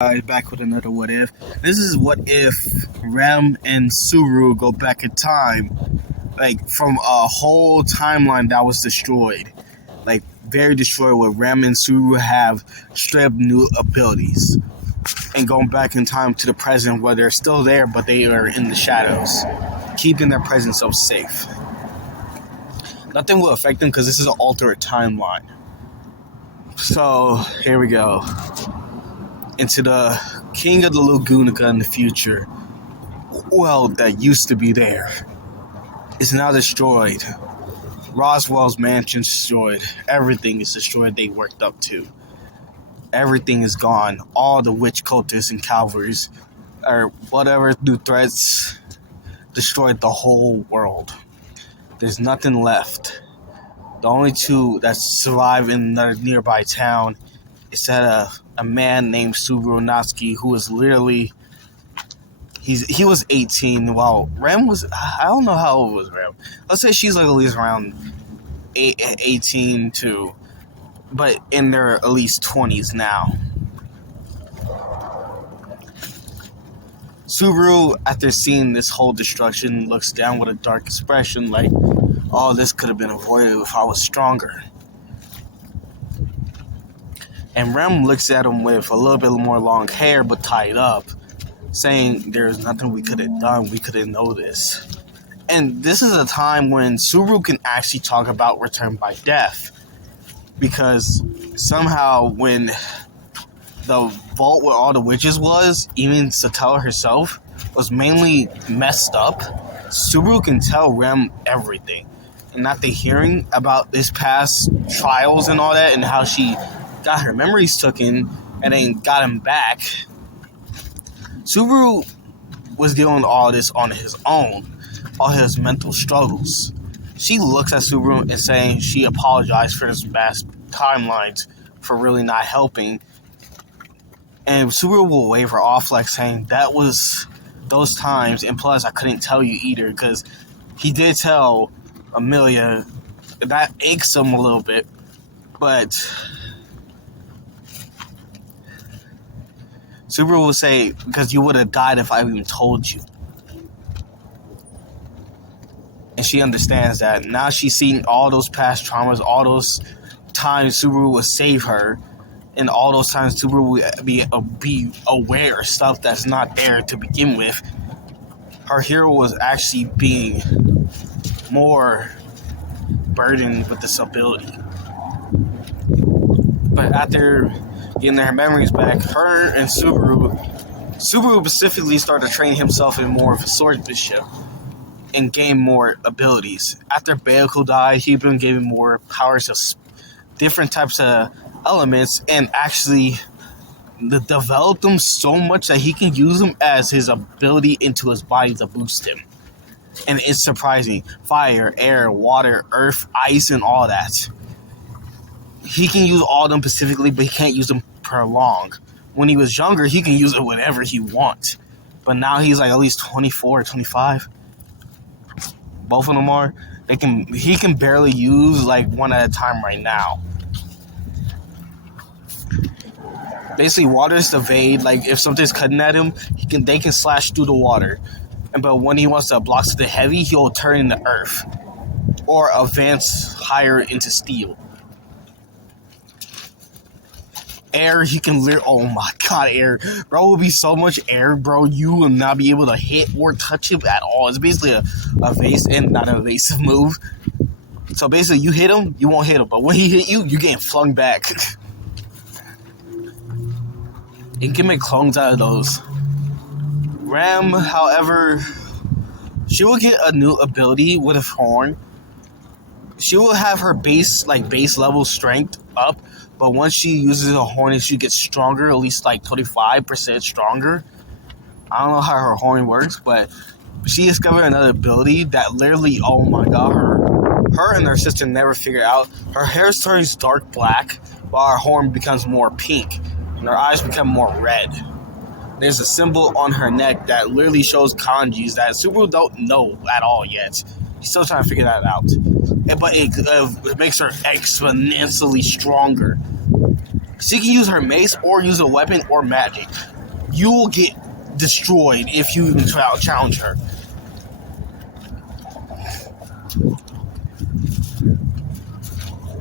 Back with another what if. This is what if Rem and Subaru go back in time, like from a whole timeline that was destroyed, like very destroyed, where Rem and Subaru have straight up new abilities, and going back in time to the present where they're still there, but they are in the shadows, keeping their presence so safe. Nothing will affect them because this is an alternate timeline. So here we go. Into the King of the Lagunica in the future. Well, that used to be there is now destroyed. Roswell's mansion destroyed. Everything is destroyed they worked up to. Everything is gone. All the witch cultists and cavalries, or whatever new threats, destroyed the whole world. There's nothing left. The only two that survive in the nearby town is that a man named Subaru who was literally he was 18 while Rem was, I don't know how old was Rem. Let's say she's like at least around 18 too, but in their at least 20s now. Subaru, after seeing this whole destruction, looks down with a dark expression like, oh, this could have been avoided if I was stronger. And Rem looks at him with a little bit more long hair but tied up, saying there's nothing we could have done. We couldn't know this. And this is a time when Subaru can actually talk about return by death. Because somehow when the vault where all the witches was, even Satella herself, was mainly messed up, Subaru can tell Rem everything. And after hearing about this past trials and all that, and how she got her memories taken and then got him back, Subaru was dealing with all this on his own, all his mental struggles. She looks at Subaru and saying she apologized for his past timelines for really not helping. And Subaru will wave her off like saying that was those times, and plus I couldn't tell you either because he did tell Amelia. That aches him a little bit, but Subaru will say, because you would have died if I even told you. And she understands that. Now she's seeing all those past traumas, all those times Subaru would save her, and all those times Subaru would be aware of stuff that's not there to begin with. Her hero was actually being more burdened with this ability. But after getting their memories back, her and Subaru specifically started training himself in more of a swordsmanship and gain more abilities. After Bayoku died, he been given more powers of different types of elements, and actually developed them so much that he can use them as his ability into his body to boost him. And it's surprising. Fire, air, water, earth, ice, and all that. He can use all of them specifically, but he can't use them per long. When he was younger, he can use it whenever he wants. But now he's like at least 24 or 25. Both of them are. He can barely use like one at a time right now. Basically, water is evade. Like if something's cutting at him, they can slash through the water. But when he wants to block something heavy, he'll turn into earth or advance higher into steel. Air, he can literally, oh my god, air. Bro, will be so much air, bro, you will not be able to hit or touch him at all. It's basically a not an evasive move. So basically, you hit him, you won't hit him. But when he hit you, you're getting flung back. You can make clones out of those. Rem, however, she will get a new ability with a horn. She will have her base level strength up, but once she uses a horn, she gets stronger, at least like 25% stronger. I don't know how her horn works, but she discovered another ability that literally, oh my god, her and her sister never figured out. Her hair turns dark black, while her horn becomes more pink, and her eyes become more red. There's a symbol on her neck that literally shows kanjis that Subaru don't know at all yet. He's still trying to figure that out. But it makes her exponentially stronger. She can use her mace or use a weapon or magic. You will get destroyed if you even try to challenge her.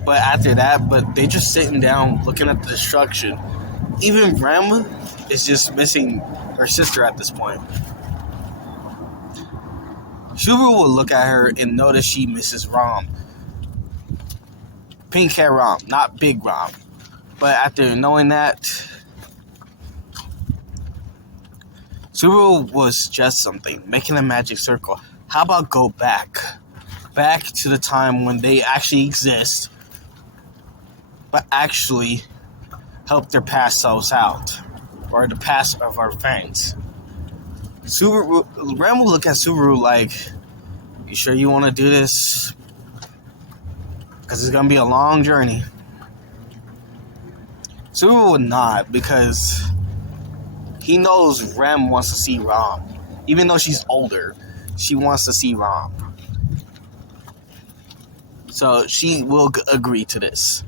But after that, they just sitting down looking at the destruction. Even Rem is just missing her sister at this point. Subaru will look at her and notice she misses Rom. Pink hair Rom, not big Rom. But after knowing that, Subaru was just something, making a magic circle. How about go back to the time when they actually exist, but actually help their past selves out, or the past of our friends. Rem will look at Subaru like, you sure you want to do this? Because it's going to be a long journey. Subaru would not, because he knows Rem wants to see Rom. Even though she's older, she wants to see Rom. So she will agree to this.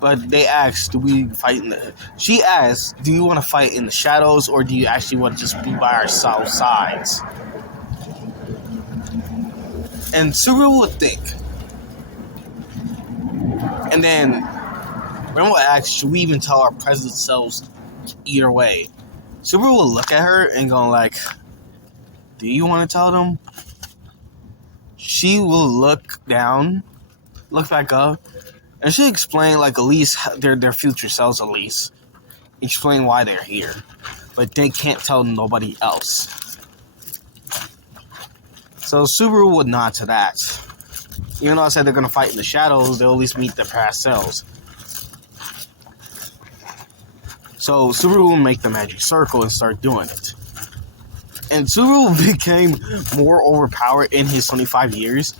But they asked, do we fight in the... She asked, do you want to fight in the shadows, or do you actually want to just be by ourselves sides? And Subaru would think. And then Rem will ask, should we even tell our present selves either way? Subaru will look at her and go like, do you want to tell them? She will look down, look back up, and she'll explain, like, at least their future selves, at least. Explain why they're here. But they can't tell nobody else. So Subaru would nod to that. Even though I said they're going to fight in the shadows, they'll at least meet their past selves. So Subaru will make the magic circle and start doing it. And Subaru became more overpowered in his 25 years.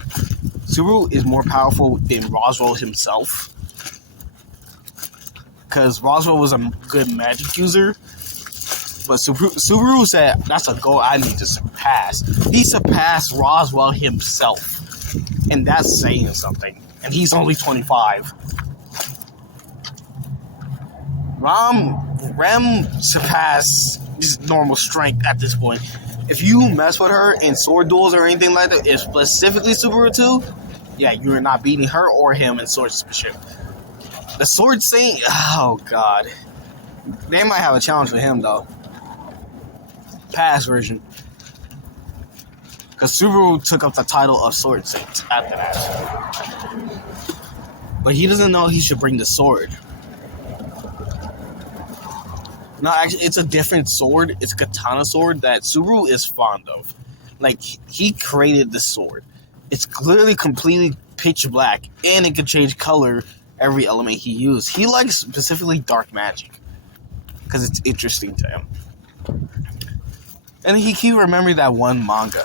Subaru is more powerful than Roswell himself. Because Roswell was a good magic user. But Subaru said, that's a goal I need to surpass. He surpassed Roswell himself. And that's saying something. And he's only 25. Rem surpassed his normal strength at this point. If you mess with her in sword duels or anything like that, if specifically Subaru 2, yeah, you're not beating her or him in swordsmanship. The sword saint, oh god. They might have a challenge with him though. Past version. Because Subaru took up the title of sword saint after that. But he doesn't know he should bring the sword. No, actually, it's a different sword. It's a katana sword that Subaru is fond of. Like, he created this sword. It's clearly completely pitch black, and it can change color every element he used. He likes specifically dark magic, because it's interesting to him. And he keep remembering that one manga.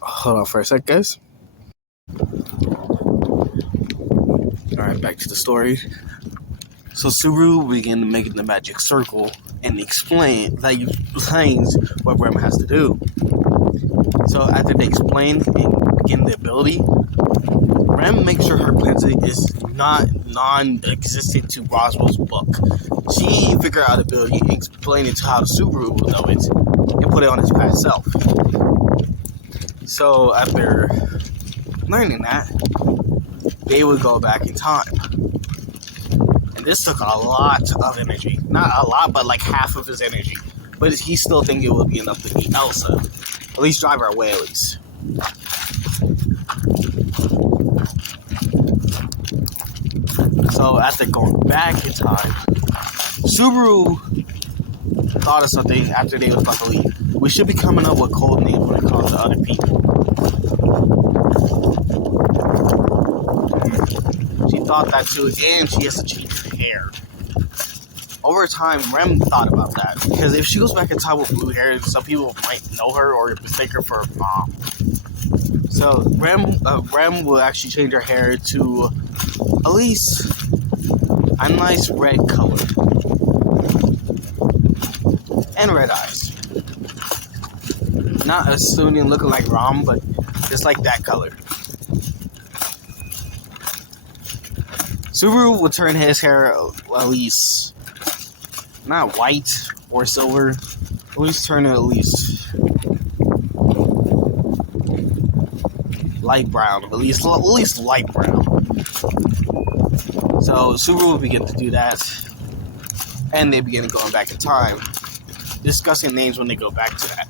Hold on for a sec, guys. Alright, back to the story. So Subaru began to make the magic circle and explains what Rem has to do. So after they explain and begin the ability, Rem makes sure her pencil is not non-existent to Roswell's book. She figured out the ability and explained it to how Subaru will know it and put it on his past self. So after learning that, they would go back in time. And this took a lot of energy. Not a lot, but like half of his energy. But he still think it would be enough to beat Elsa. At least drive her away, at least. So after going back in time, Subaru thought of something after they was about to leave. We should be coming up with code names when it comes to other people. She thought that too, and she has to change her hair. Over time, Rem thought about that, because if she goes back in time with blue hair, some people might know her or mistake her for a mom. So Rem will actually change her hair to at least a nice red color and red eyes. Not a student looking like Rom, but just like that color. Subaru would turn his hair at least not white or silver, at least turn it at least light brown, at least light brown. So Subaru would begin to do that, and they begin going back in time, discussing names when they go back to that.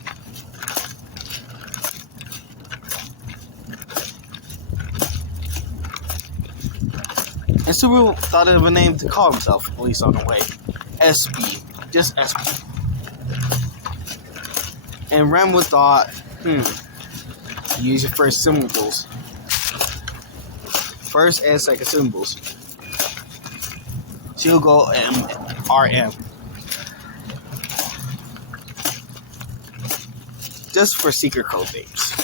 And Subaru thought of a name to call himself, at least on the way. SB. Just SB. And Rem would thought, use your first symbols. First and second symbols. She'll go RM. Just for secret code names.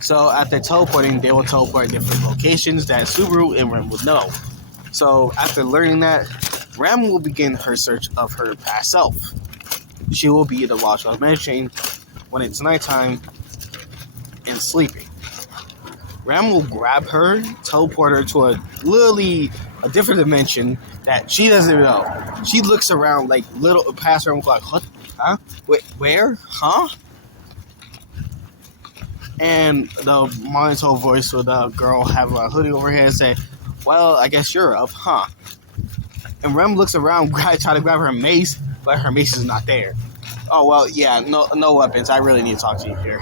So after teleporting, they will teleport different locations that Subaru and Rem would know. So after learning that, Rem will begin her search of her past self. She will be the watch I was mentioning when it's nighttime and sleeping. Rem will grab her, teleport her to a different dimension that she doesn't even know. She looks around like past her and like, what? Huh? Wait, where? Huh? And the monotone voice with the girl have a hoodie over here and say, well, I guess you're up, huh? And Rem looks around, try to grab her mace, but her mace is not there. Oh, well, yeah, no weapons. I really need to talk to you here.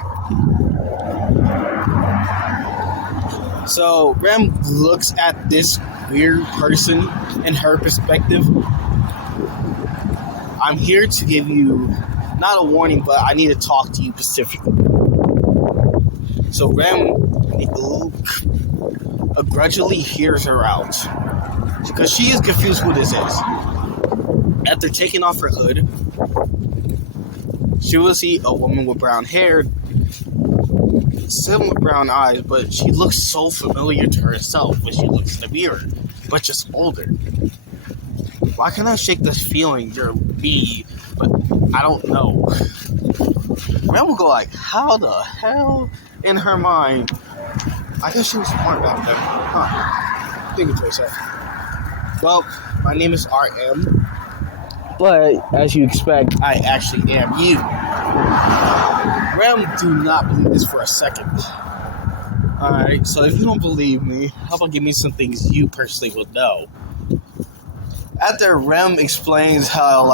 So Rem looks at this weird person in her perspective. I'm here to give you, not a warning, but I need to talk to you specifically. So Rem grudgingly hears her out because she is confused who this is. After taking off her hood, she will see a woman with brown hair, similar brown eyes, but she looks so familiar to herself when she looks in the mirror, but just older. Why can't I shake this feeling you're me, but I don't know. Rem will go like, how the hell? In her mind, I guess she was smart back then. Huh. Think it for a second. Well, my name is RM, but as you expect, I actually am you. Rem, do not believe this for a second. Alright, so if you don't believe me, how about give me some things you personally would know? After Rem explains how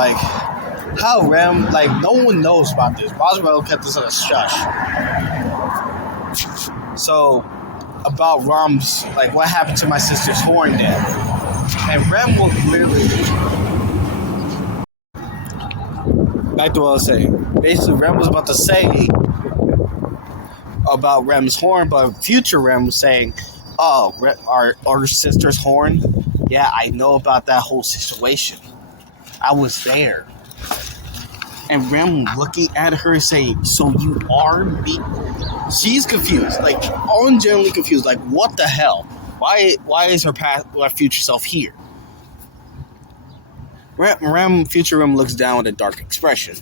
Rem, no one knows about this. Roswell kept this on a shush. So, about Rem's, what happened to my sister's horn then. And Rem will clearly, back to what I was saying. Basically, Rem was about to say about Rem's horn, but future Rem was saying, oh, our sister's horn? Yeah, I know about that whole situation. I was there. And Rem looking at her saying, so you are me? She's confused, generally confused, what the hell? Why is her future self here? Future Rem looks down with a dark expression.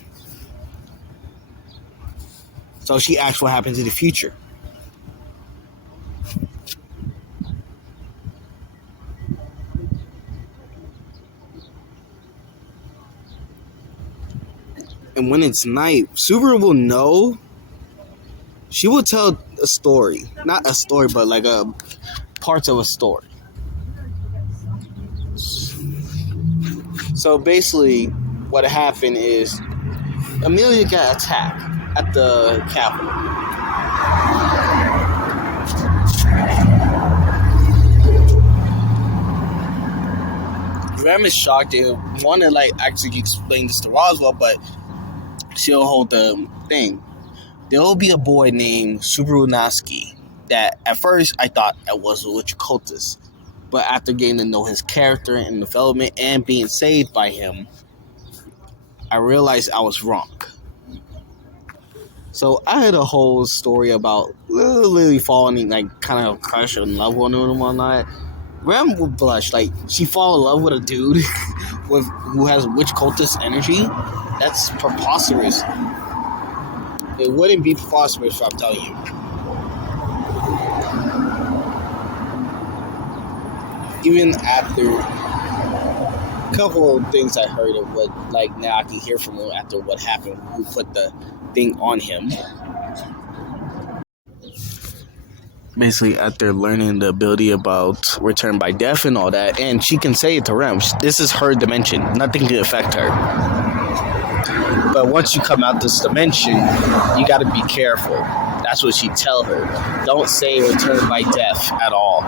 So she asks what happens in the future. And when it's night, Subaru will know. She will tell a story. Not a story, but parts of a story. So basically, what happened is Amelia got attacked at the Capitol. Rem is shocked and want to actually explain this to Roswell, but she'll hold the thing. There will be a boy named Subaru Naski that at first I thought it was a witch cultist, but after getting to know his character and development and being saved by him, I realized I was wrong. So I had a whole story about literally falling kind of crush and love one on him all night. Rem would blush, she fall in love with a dude who has witch cultist energy. That's preposterous. It wouldn't be preposterous if I'm telling you. even after a couple of things I heard of what, like now I can hear from him after what happened, who put the thing on him. Basically, after learning the ability about return by death and all that, and she can say it to Rem, this is her dimension. Nothing can affect her. But once you come out this dimension, you got to be careful. That's what she tell her. Don't say return by death at all.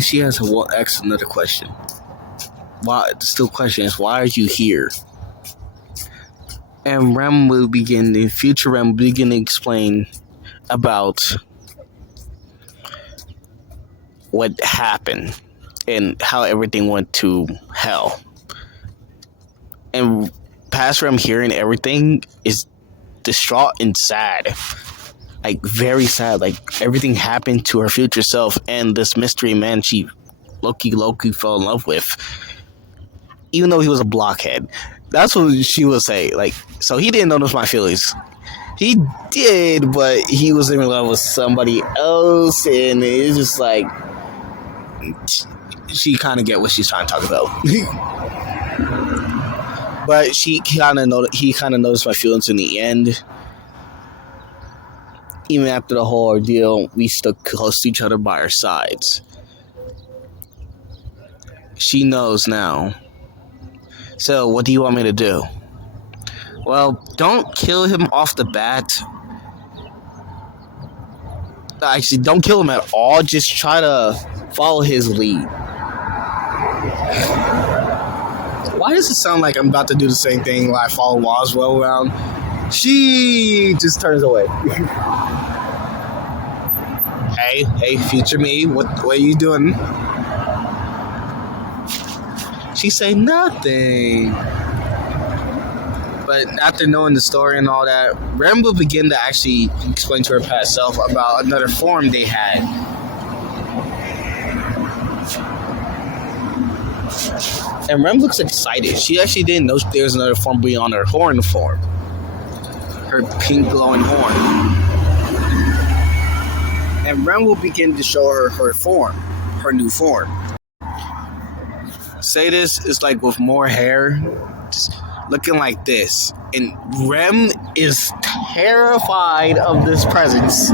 She has to ask another question. Why? The still question is, why are you here? And Rem will begin, the future Rem will begin to explain about what happened and how everything went to hell. And past Rem hearing everything is distraught and sad. Like, very sad. Like, everything happened to her future self and this mystery man she Loki fell in love with, even though he was a blockhead. That's what she would say. Like, so he didn't notice my feelings. He did, but he was in love with somebody else, and it's just like she kind of get what she's trying to talk about. But he kind of noticed my feelings in the end. Even after the whole ordeal, we stuck close to each other by our sides. She knows now. So, what do you want me to do? Well, don't kill him off the bat. Actually, don't kill him at all. Just try to follow his lead. Why does it sound like I'm about to do the same thing while I follow Roswell around? She just turns away. Hey, future me, what are you doing? She say nothing. But after knowing the story and all that, Rem will begin to actually explain to her past self about another form they had. And Rem looks excited. She actually didn't know there was another form beyond her horn form. Her pink glowing horn. And Rem will begin to show her her form, her new form. Sadis is like with more hair, just looking like this. And Rem is terrified of this presence.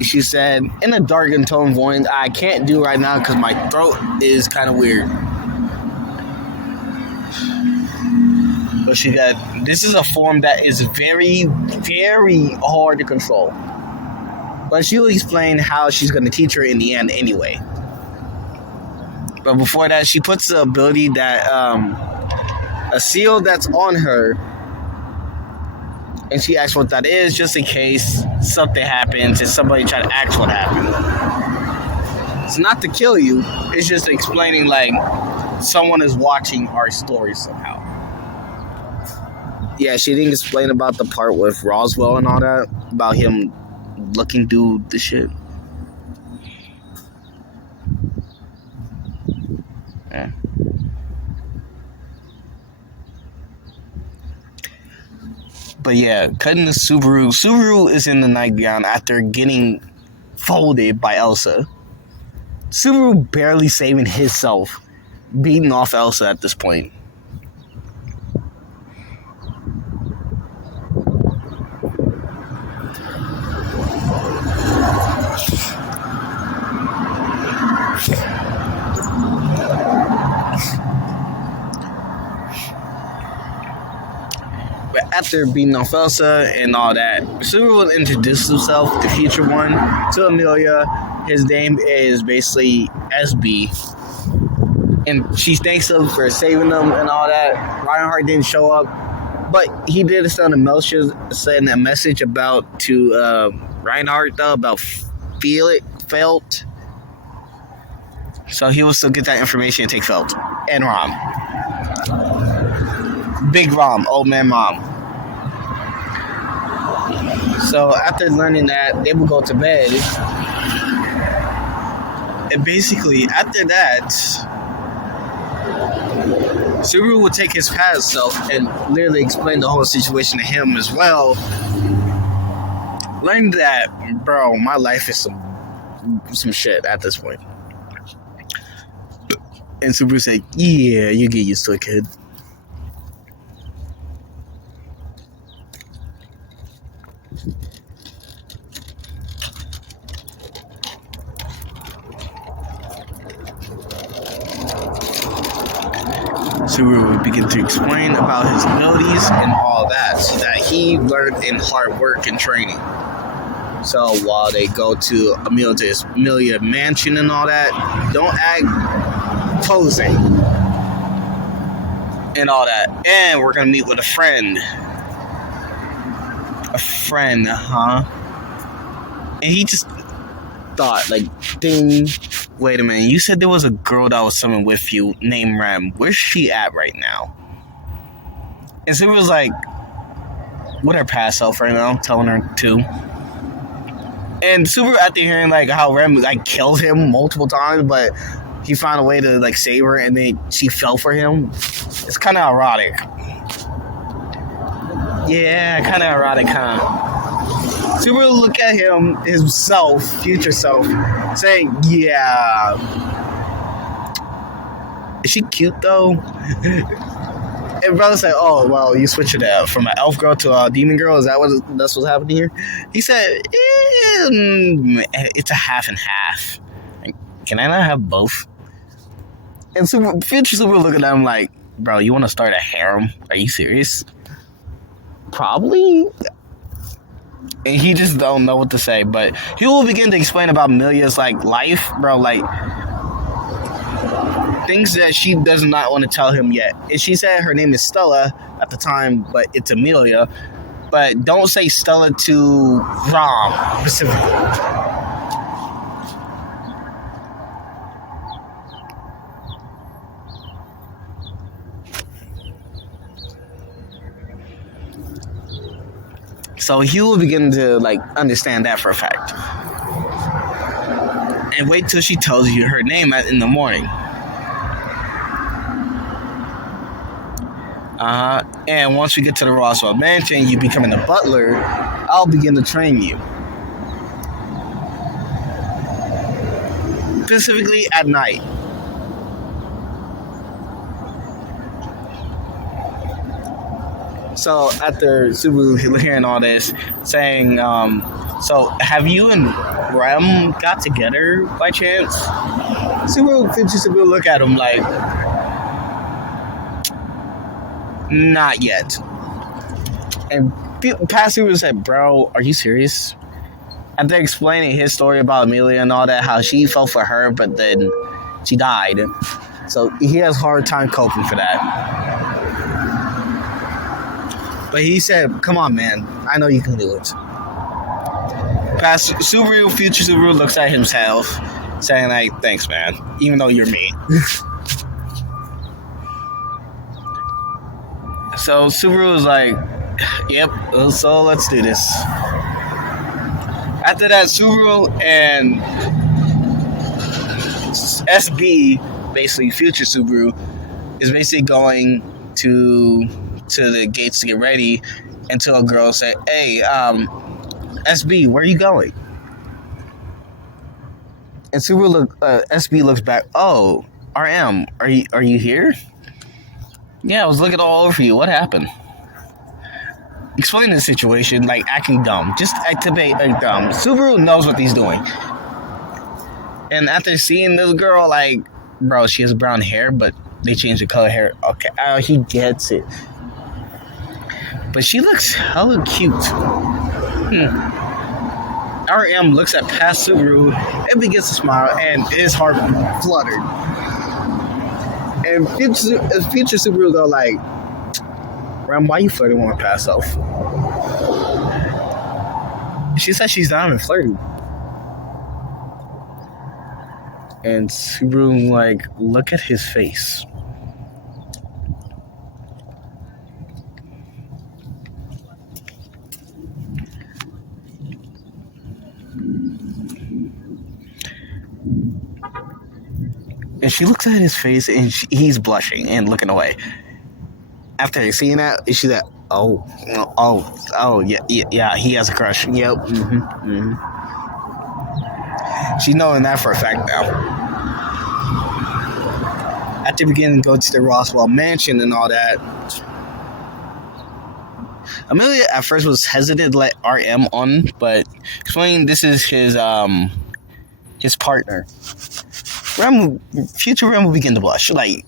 She said, in a dark and tone voice, I can't do right now because my throat is kind of weird. But she said, this is a form that is very, very hard to control. But she will explain how she's going to teach her in the end anyway. But before that, she puts the ability that, a seal that's on her, and she asks what that is, just in case something happens and somebody try to ask what happened. It's not to kill you, it's just explaining, like, someone is watching our story somehow. Yeah, she didn't explain about the part with Roswell and all that, about him looking through the shit. Yeah. But yeah, cutting to Subaru. Subaru is in the nightgown after getting folded by Elsa. Subaru barely saving himself, beating off Elsa at this point. But after beating off Elsa and all that, Subaru will introduce himself, the future one, to Amelia. His name is basically SB. And she thanks him for saving them and all that. Reinhardt didn't show up, but he did send a message about to Reinhardt though, about felt. So he will still get that information and take Felt. And Rom. Big Rom, old man Rom. So after learning that, they will go to bed. And basically, after that, Subaru would take his past self and literally explain the whole situation to him as well. Learned that, bro, my life is some shit at this point. And Subaru said, yeah, you get used to it, kid. Subaru would begin to explain about his abilities and all that he learned in hard work and training. So while they go to Amelia mansion and all that, don't act posing and all that. And we're gonna meet with a friend. A friend, huh? And he just thought, like, ding. Wait a minute, you said there was a girl that was swimming with you named Rem. Where's she at right now? And so he was like, with her past self right now, telling her to. And Subaru, after hearing like how Rem like killed him multiple times, but he found a way to like save her, and then she fell for him. It's kind of erotic. Yeah, kind of erotic, huh? Subaru look at him, himself, future self, saying, yeah. Is she cute, though? And brother said, oh, well, you switched it from an elf girl to a demon girl? Is that that's what's happening here? He said, it's a half and half. Can I not have both? And future Subaru looking at him like, bro, you want to start a harem? Are you serious? Probably. And he just don't know what to say, but he will begin to explain about Amelia's like life, bro, like things that she does not want to tell him yet. And she said her name is Stella at the time, but it's Amelia. But don't say Stella to Rom specifically. So he will begin to like understand that for a fact. And wait till she tells you her name in the morning. And once we get to the Roswell Mansion, you becoming a butler, I'll begin to train you. Specifically at night. So after Subaru hearing all this, saying, so have you and Rem got together by chance? Subaru look at him like, not yet. And past Subaru said, bro, are you serious? After explaining his story about Amelia and all that, how she fell for her, but then she died. So he has a hard time coping for that. But he said, come on, man. I know you can do it. Past Subaru, future Subaru looks at himself, saying, like, thanks, man. Even though you're me. So Subaru was like, yep, so let's do this. After that, Subaru and SB, basically future Subaru, is basically going to the gates to get ready until a girl said, hey, SB, where are you going? And SB looks back, oh, RM, are you here? Yeah, I was looking all over you. What happened? Explain the situation like acting dumb. Just activate like dumb. Subaru knows what he's doing. And after seeing this girl, like, bro, she has brown hair, but they changed the color hair. Okay, he gets it. But she looks hella cute. RM looks at past Subaru and begins to smile, and his heart fluttered. And future Subaru go like, Ram, why you flirting with my past self? She said she's not even flirting. And Subaru like, look at his face. And she looks at his face, and he's blushing and looking away. After seeing that, she's like, yeah, he has a crush. Yep. She's knowing that for a fact now. After beginning to go to the Roswell mansion and all that, Amelia at first was hesitant to let RM on, but explaining this is his partner. Future Rem will begin to blush. Like,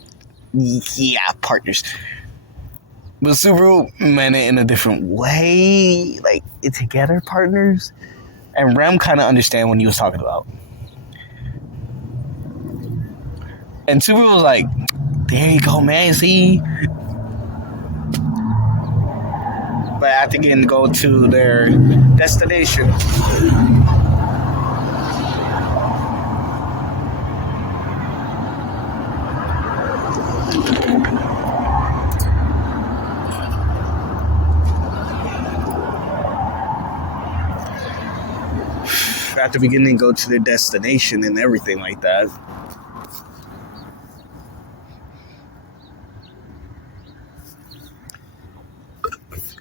yeah, partners. But Subaru meant it in a different way. Like, it's together partners. And Rem kind of understand what he was talking about. And Subaru was like, there you go, man, see? But after getting to go to their destination, and everything like that,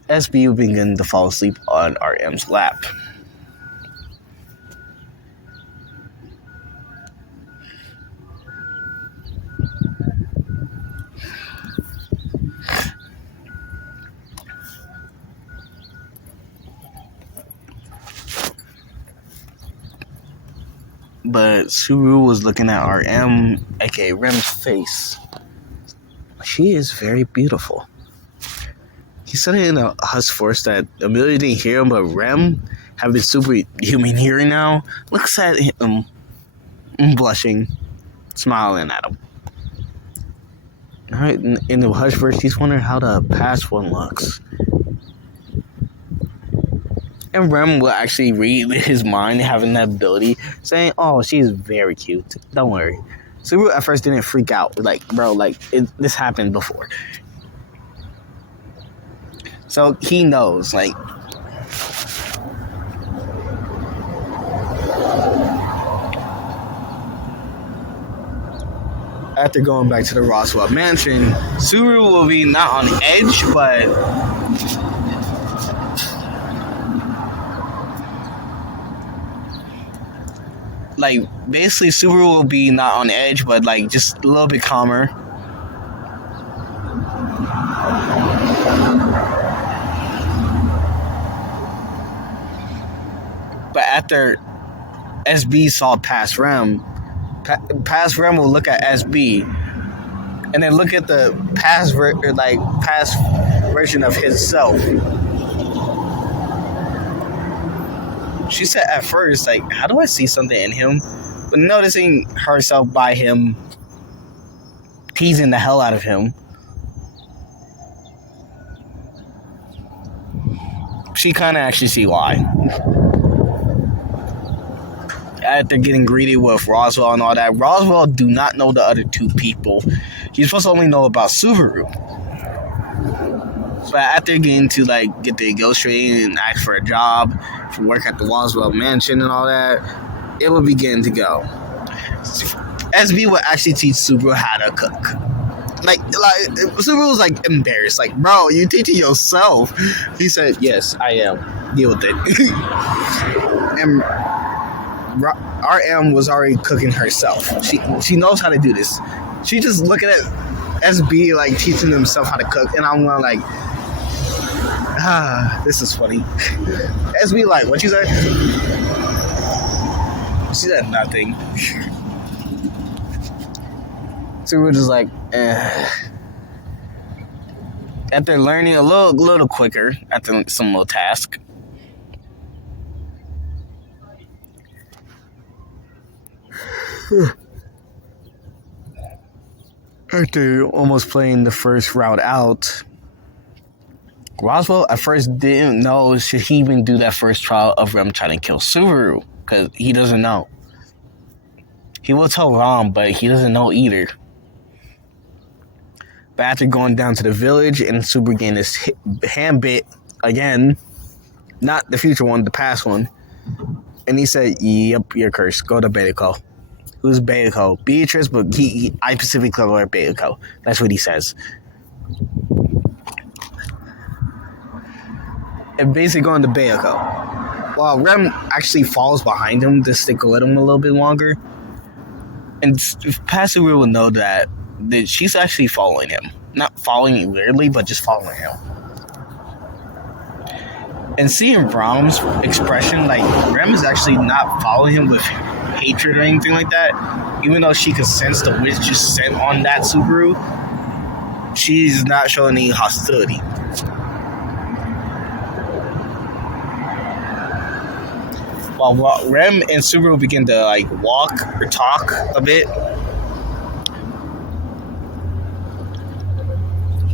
SB will begin to fall asleep on RM's lap. But Subaru was looking at RM, aka Rem's face. She is very beautiful. He said it in a hush voice that Amelia didn't hear him, but Rem, having superhuman hearing now, looks at him, blushing, smiling at him. Alright, in the hush voice, he's wondering how the past one looks. And Rem will actually read his mind, having that ability, saying, oh, she's very cute. Don't worry. Subaru at first didn't freak out. Like, bro, this happened before. So he knows, like, after going back to the Roswell mansion, Subaru will be not on the edge, but like, basically Subaru will be not on the edge, but like just a little bit calmer. But after SB saw past Rem will look at SB and then look at the past version of himself. She said at first, like, how do I see something in him? But noticing herself by him, teasing the hell out of him, she kind of actually see why. After getting greedy with Roswell and all that, Roswell do not know the other two people. He's supposed to only know about Subaru. But after getting to like get the ghost training and ask for a job, for work at the Roswell mansion and all that, it will begin to go. SB will actually teach Subaru how to cook. Like Subaru was like embarrassed, like, bro, you teaching yourself? He said, yes, I am. Deal with it. And RM was already cooking herself. She knows how to do this. She just looking at SB like teaching himself how to cook, and I'm going like, this is funny. SB like, what you said? She said nothing. So we're just like, After learning a little quicker after some little task. After almost playing the first route out, Roswell at first didn't know should he even do that first trial of Rem trying to kill Subaru, because he doesn't know. He will tell Rom, but he doesn't know either. But after going down to the village and Subaru getting his hand bit again, not the future one, the past one, and he said, yep, you're cursed. Go to medical. who's Bayako. Beatrice, but I specifically call her Bayako. That's what he says. And basically going to Bayako. Well, Rem actually falls behind him to stick with him a little bit longer. And Pastor will know that she's actually following him. Not following him weirdly, but just following him. And seeing Ram's expression, like, Rem is actually not following him with hatred or anything like that. Even though she could sense the witch just sent on that Subaru, she's not showing any hostility. While Rem and Subaru begin to, like, walk or talk a bit,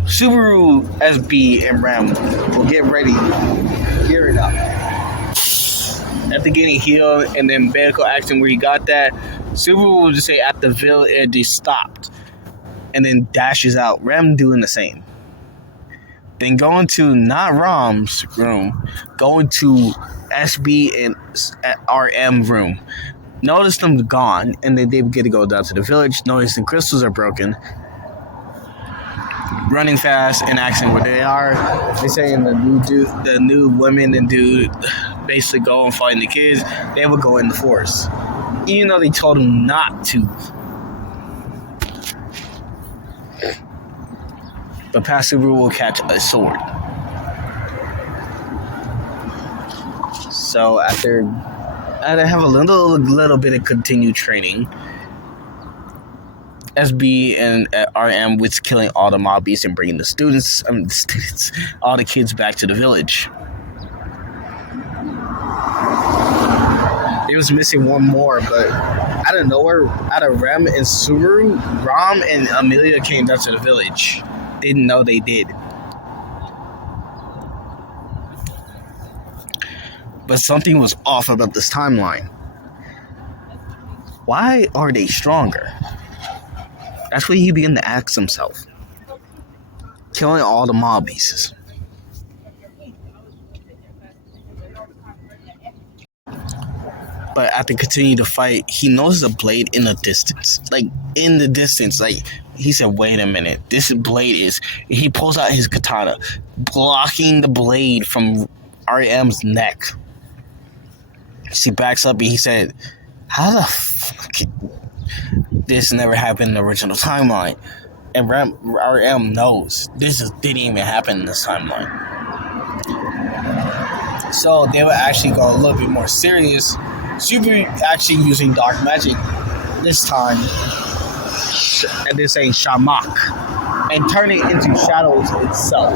Subaru, SB, and Rem will get ready, gearing up. After getting healed, and then Bayako asking where he got that, Subaru will just say at the village they stopped, and then dashes out. Rem doing the same. Then going to not Ram's room, going to SB and RM room. Notice them gone, and then they get to go down to the village. Noticing crystals are broken. Running fast and asking where they are. They saying the new women and dude basically go and find the kids. They would go in the forest, even though they told them not to. But Pastor will catch a sword. So after I have a little bit of continued training, SB and RM was killing all the mob beasts and bringing all the kids back to the village. They was missing one more, but out of nowhere, out of Rem and Subaru, Ram and Amelia came down to the village. Didn't know they did. But something was off about this timeline. Why are they stronger? That's what he began to ask himself. Killing all the mob beasts. But after continuing to fight, he notices a blade in the distance. Like, in the distance. Like, he said, wait a minute. This blade is... He pulls out his katana, blocking the blade from RM's neck. She backs up and he said, how the fuck... This never happened in the original timeline. And RM knows this didn't even happen in this timeline. So they would actually go a little bit more serious. Super actually using dark magic this time. And they're saying shamak. And turn it into shadows itself.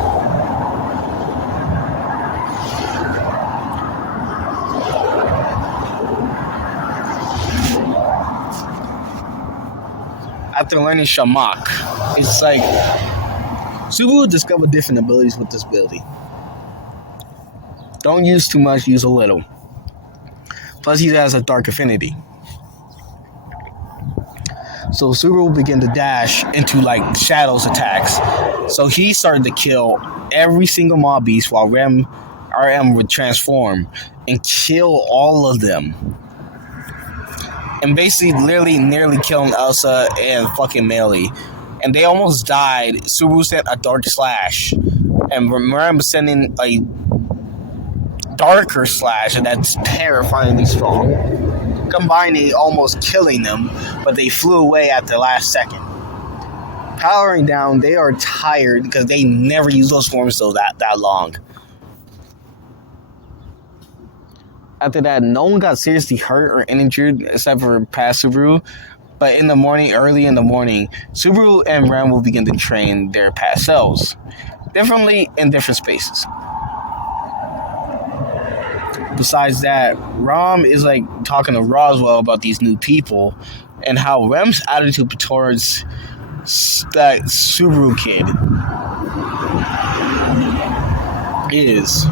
After learning shamak, it's like Subaru discovered different abilities with this ability. Don't use too much, use a little. Plus, he has a dark affinity. So Subaru began to dash into like shadows attacks. So he started to kill every single mob beast while RM would transform and kill all of them. And basically literally nearly killing Elsa and fucking Melee. And they almost died. Subaru sent a dark slash. And remember sending a darker slash, and that's terrifyingly strong. Combining, almost killing them, but they flew away at the last second. Powering down, they are tired because they never use those forms so that long. After that, no one got seriously hurt or injured except for past Subaru. But in the morning, early in the morning, Subaru and Rem will begin to train their past selves. Differently in different spaces. Besides that, Ram is like talking to Roswell about these new people and how Rem's attitude towards that Subaru kid is.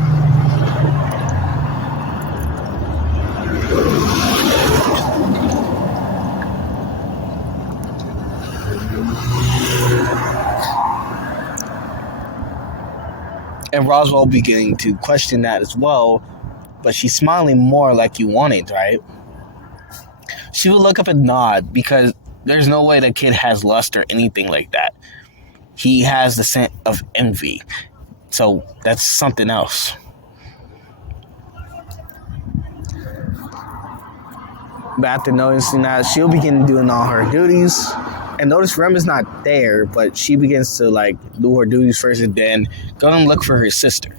And Roswell beginning to question that as well, but she's smiling more like you wanted, right? she would look up and nod because there's no way the kid has lust or anything like that. He has the scent of envy. So that's something else. But after noticing that, she'll begin doing all her duties. And notice Rem is not there, but she begins to like do her duties first and then go and look for her sister.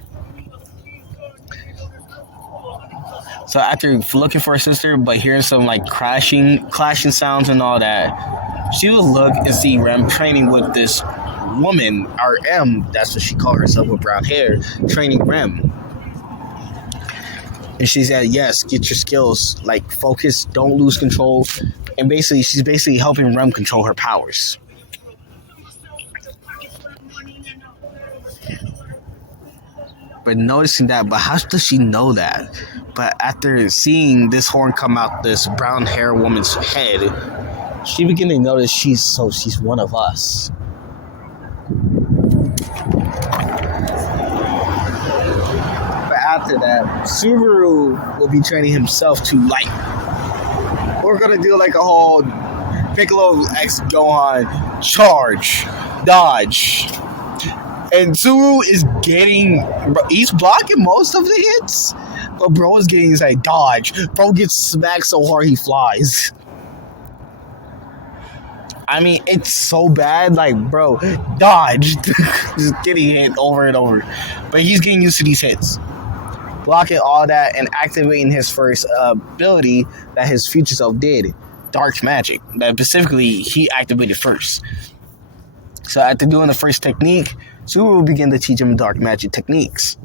So after looking for her sister, but hearing some like clashing sounds and all that, she will look and see Rem training with this woman, RM, that's what she called herself with brown hair, training Rem. And she said, yes, get your skills, like focus, don't lose control. And basically, she's basically helping Rem control her powers. But noticing that, but how does she know that? But after seeing this horn come out this brown hair woman's head, she began to notice she's one of us. But after that, Subaru will be training himself to light. We're gonna do like a whole Piccolo X Gohan charge, dodge. And Subaru is he's blocking most of the hits, but bro is getting his like dodge. Bro gets smacked so hard he flies. I mean, it's so bad, like, bro, dodge. Just getting hit over and over. But he's getting used to these hits. Blocking all that and activating his first ability that his future self did, Dark Magic. That specifically, he activated first. So after doing the first technique, Subaru will begin to teach him dark magic techniques.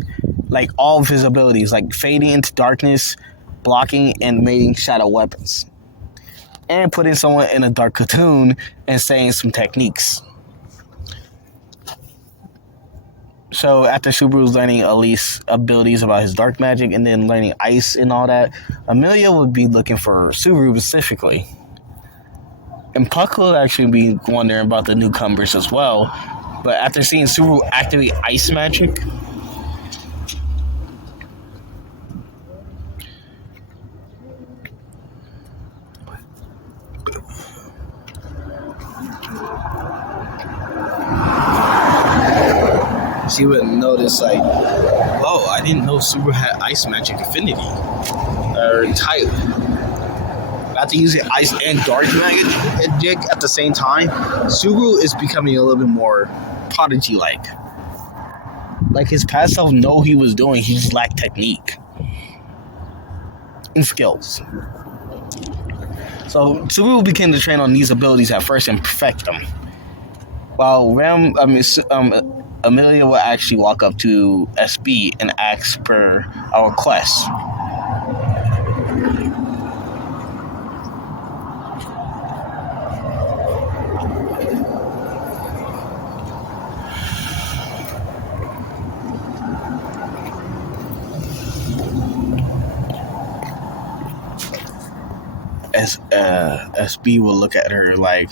Like all of his abilities, like fading into darkness, blocking, and making shadow weapons. And putting someone in a dark cocoon and saying some techniques. So after Subaru's learning at least abilities about his dark magic and then learning ice and all that, Amelia would be looking for Subaru specifically. And Puck will actually be wondering about the newcomers as well. But after seeing Subaru activate ice magic, she would notice like, whoa, I didn't know Subaru had ice magic affinity or type. After using ice and dark magic at the same time, Subaru is becoming a little bit more prodigy-like. Like his past self know he was doing, he just lacked technique and skills. So Subaru began to train on these abilities at first and perfect them. While Amelia will actually walk up to SB and ask for our request. SB will look at her like,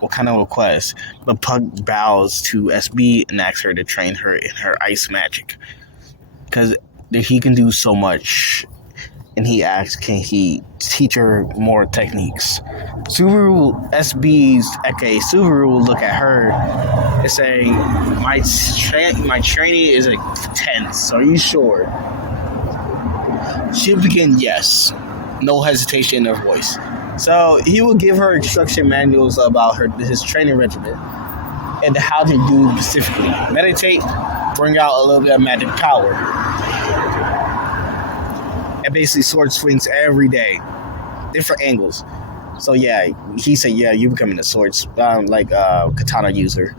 what kind of request? But Puck bows to SB and asks her to train her in her ice magic. Because he can do so much. And he asks, can he teach her more techniques? Subaru will look at her and say, my training is intense. Are you sure? She'll begin, yes. No hesitation in her voice. So he will give her instruction manuals about his training regimen and how to do specifically. Meditate, bring out a little bit of magic power. And basically sword swings every day. Different angles. So yeah, he said, yeah, you're becoming a katana user.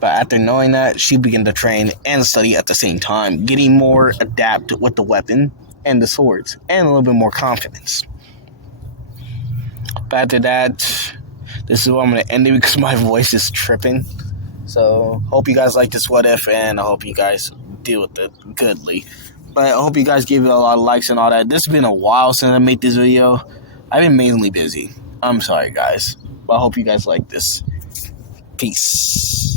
But after knowing that, she began to train and study at the same time, getting more adept with the weapon and the swords, and a little bit more confidence. But after that, this is where I'm going to end it because my voice is tripping. So, hope you guys like this what if, and I hope you guys deal with it goodly. But I hope you guys give it a lot of likes and all that. This has been a while since I made this video. I've been mainly busy. I'm sorry, guys. But I hope you guys like this. Peace.